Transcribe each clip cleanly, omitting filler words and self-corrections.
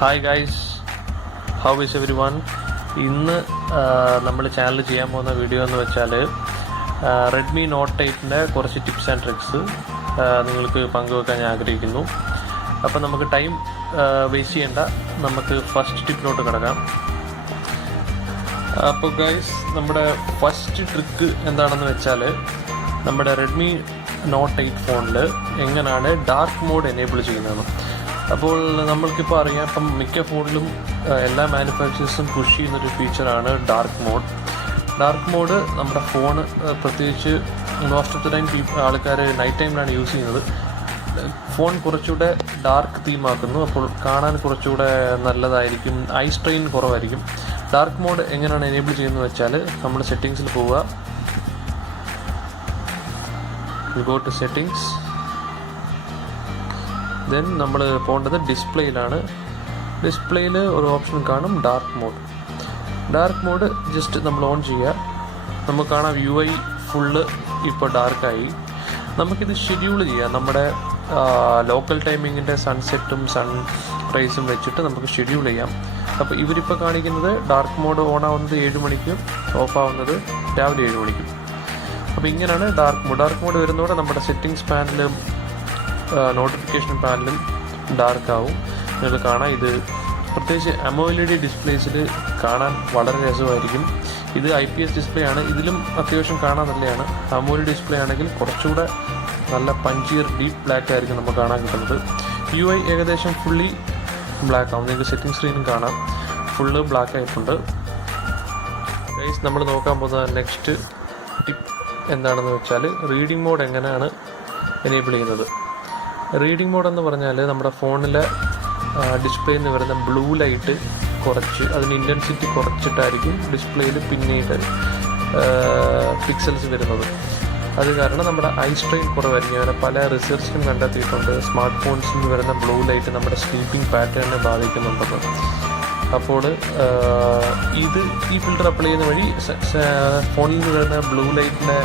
Hi guys, how is every one? ഇന്ന് നമ്മൾ channel ചെയ്യാൻ പോകുന്ന വീഡിയോ എന്ന് വെച്ചാൽ റെഡ്മി നോട്ട് 8ൻ്റെ കുറച്ച് ടിപ്സ് ആൻഡ് ട്രിക്സ് നിങ്ങൾക്ക് പങ്കുവെക്കാൻ ഞാൻ ആഗ്രഹിക്കുന്നു. അപ്പോൾ നമുക്ക് ടൈം വേസ്റ്റ് ചെയ്യേണ്ട, നമുക്ക് ഫസ്റ്റ് ടിപ്പിലോട്ട് കിടക്കാം. അപ്പോൾ ഗൈസ്, നമ്മുടെ ഫസ്റ്റ് ട്രിക്ക് എന്താണെന്ന് വെച്ചാൽ നമ്മുടെ റെഡ്മി നോട്ട് 8 ഫോണിൽ എങ്ങനെയാണ് ഡാർക്ക് മോഡ് എനേബിൾ ചെയ്യുന്നതെന്ന്. അപ്പോൾ നമ്മൾക്കിപ്പോൾ അറിയാം, ഇപ്പം മിക്ക ഫോണിലും എല്ലാ മാനുഫാക്ചേഴ്സും പുഷ് ചെയ്യുന്നൊരു ഫീച്ചറാണ് ഡാർക്ക് മോഡ്. ഡാർക്ക് മോഡ് നമ്മുടെ ഫോൺ, പ്രത്യേകിച്ച് മോസ്റ്റ് ഓഫ് ദ ടൈം ആൾക്കാർ നൈറ്റ് ടൈമിലാണ് യൂസ് ചെയ്യുന്നത്. ഫോൺ കുറച്ചുകൂടെ ഡാർക്ക് തീമാക്കുന്നു, അപ്പോൾ കാണാൻ കുറച്ചുകൂടെ നല്ലതായിരിക്കും, ഐ സ്ട്രെയിൻ കുറവായിരിക്കും. ഡാർക്ക് മോഡ് എങ്ങനെയാണ് എനേബിൾ ചെയ്യുന്നത് വെച്ചാൽ, നമ്മൾ സെറ്റിങ്സിൽ പോവുക, ഗോ ടു സെറ്റിങ്സ്, ദെൻ നമ്മൾ പോകേണ്ടത് ഡിസ്പ്ലേയിലാണ്. ഡിസ്പ്ലേയിൽ ഒരു ഓപ്ഷൻ കാണും dark mode. Dark mode just നമ്മൾ ഓൺ ചെയ്യുക. നമുക്ക് കാണാം UI ഫുള്ള് ഇപ്പോൾ ഡാർക്കായി. നമുക്കിത് ഷെഡ്യൂൾ ചെയ്യാം. നമ്മുടെ ലോക്കൽ ടൈമിങ്ങിൻ്റെ സൺസെറ്റും സൺറൈസും വെച്ചിട്ട് നമുക്ക് ഷെഡ്യൂൾ ചെയ്യാം. അപ്പോൾ ഇവരിപ്പോൾ കാണിക്കുന്നത് ഡാർക്ക് മോഡ് ഓൺ ആവുന്നത് 7 മണിക്കും ഓഫ് ആവുന്നത് രാവിലെ 7 മണിക്കും. അപ്പോൾ ഇങ്ങനെയാണ് ഡാർക്ക് മോഡ്. ഡാർക്ക് മോഡ് വരുന്നതോടെ നമ്മുടെ സെറ്റിങ്സ് പാനലും നോട്ടിഫിക്കേഷൻ പാനലും ഡാർക്കാവും. നിങ്ങൾ കാണാം, ഇത് പ്രത്യേകിച്ച് AMOLED ഡിസ്പ്ലേസിൽ കാണാൻ വളരെ രസമായിരിക്കും. ഇത് IPS ഡിസ്പ്ലേ ആണ്, ഇതിലും അത്യാവശ്യം കാണാൻ നല്ലതാണ്. AMOLED ഡിസ്പ്ലേ ആണെങ്കിൽ കുറച്ചുകൂടെ നല്ല പഞ്ചിയർ ഡീപ്പ് ബ്ലാക്ക് ആയിരിക്കും നമുക്ക് കാണാൻ കിട്ടുന്നത്. UI ഏകദേശം ഫുള്ളി ബ്ലാക്ക് ആവും. നിങ്ങൾക്ക് സെറ്റിംഗ് സ്ക്രീനും കാണാം, ഫുള്ള് ബ്ലാക്ക് ആയിട്ടുണ്ട്. ഗൈസ്, നമ്മൾ നോക്കാൻ പോകുന്ന നെക്സ്റ്റ് ടിപ്പ് എന്താണെന്ന് വെച്ചാൽ റീഡിംഗ് മോഡ് എങ്ങനെയാണ് എനേബിൾ ചെയ്യുന്നത്. റീഡിംഗ് മോഡ് എന്ന് പറഞ്ഞാൽ നമ്മുടെ ഫോണിലെ ഡിസ്പ്ലേയിൽ നിന്ന് വരുന്ന ബ്ലൂ ലൈറ്റ് കുറച്ച്, അതിന് ഇൻറ്റൻസിറ്റി കുറച്ചിട്ടായിരിക്കും ഡിസ്പ്ലേയിൽ പിന്നീട് പിക്സൽസ് വരുന്നത്. അത് കാരണം നമ്മുടെ ഐ സ്ട്രെയിൻ കുറവായിരിക്കും. അങ്ങനെ പല റിസർച്ചിലും കണ്ടെത്തിയിട്ടുണ്ട്, സ്മാർട്ട് ഫോൺസിൽ നിന്ന് വരുന്ന ബ്ലൂ ലൈറ്റ് നമ്മുടെ സ്ലീപ്പിംഗ് പാറ്റേണിനെ ബാധിക്കുന്നുണ്ടെന്ന്. അപ്പോൾ ഈ ഫിൽറ്റർ അപ്ലൈ ചെയ്യുന്ന വഴി ഫോണിൽ നിന്ന് വരുന്ന ബ്ലൂ ലൈറ്റിൻ്റെ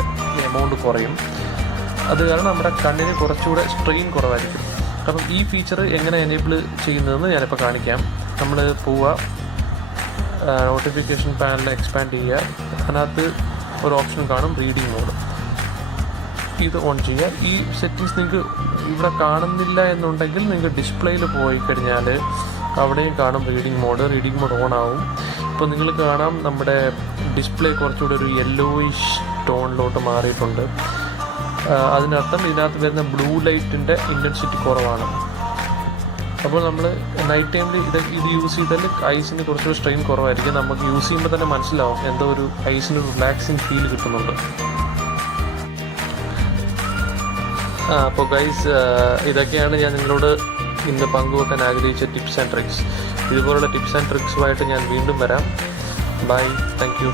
എമൗണ്ട് കുറയും. അത് കാരണം നമ്മുടെ കണ്ണിന് കുറച്ചുകൂടെ സ്ട്രെയിൻ കുറവായിരിക്കും. അപ്പം ഈ ഫീച്ചർ എങ്ങനെ എനേബിൾ ചെയ്യുന്നതെന്ന് ഞാനിപ്പോൾ കാണിക്കാം. നമ്മൾ പോവുക, നോട്ടിഫിക്കേഷൻ പാനൽ എക്സ്പാൻഡ് ചെയ്യുക, അതിനകത്ത് ഒരു ഓപ്ഷൻ കാണും റീഡിംഗ് മോഡ്. ഇത് ഓൺ ചെയ്യുക. ഈ സെറ്റിങ്സ് നിങ്ങൾക്ക് ഇവിടെ കാണുന്നില്ല എന്നുണ്ടെങ്കിൽ നിങ്ങൾക്ക് ഡിസ്പ്ലേയിൽ പോയി കഴിഞ്ഞാൽ അവിടെയും കാണും reading mode. Reading mode on ആവും. ഇപ്പോൾ നിങ്ങൾ കാണാം, നമ്മുടെ ഡിസ്പ്ലേ കുറച്ചുകൂടെ ഒരു യെല്ലോയിഷ് ടോണിലോട്ട് മാറിയിട്ടുണ്ട്. അതിനർത്ഥം ഇതിനകത്ത് വരുന്ന ബ്ലൂ ലൈറ്റിൻ്റെ ഇൻറ്റൻസിറ്റി കുറവാണ്. അപ്പോൾ നമ്മൾ നൈറ്റ് ടൈമിൽ ഇത് യൂസ് ചെയ്താൽ ഐസിന് കുറച്ചൊരു സ്ട്രെയിൻ കുറവായിരിക്കും. നമുക്ക് യൂസ് ചെയ്യുമ്പോൾ തന്നെ മനസ്സിലാവും, എന്തോ ഒരു ഐസിന് റിലാക്സിങ് ഫീൽ കിട്ടുന്നുണ്ട്. അപ്പോൾ ഗൈസ്, ഇതൊക്കെയാണ് ഞാൻ നിങ്ങളോട് ഇന്ന് പങ്കുവെക്കാൻ ആഗ്രഹിച്ച ടിപ്സ് ആൻഡ് ട്രിക്സ്. ഇതുപോലുള്ള ടിപ്സ് ആൻഡ് ട്രിക്സുമായിട്ട് ഞാൻ വീണ്ടും വരാം. Bye, thank U.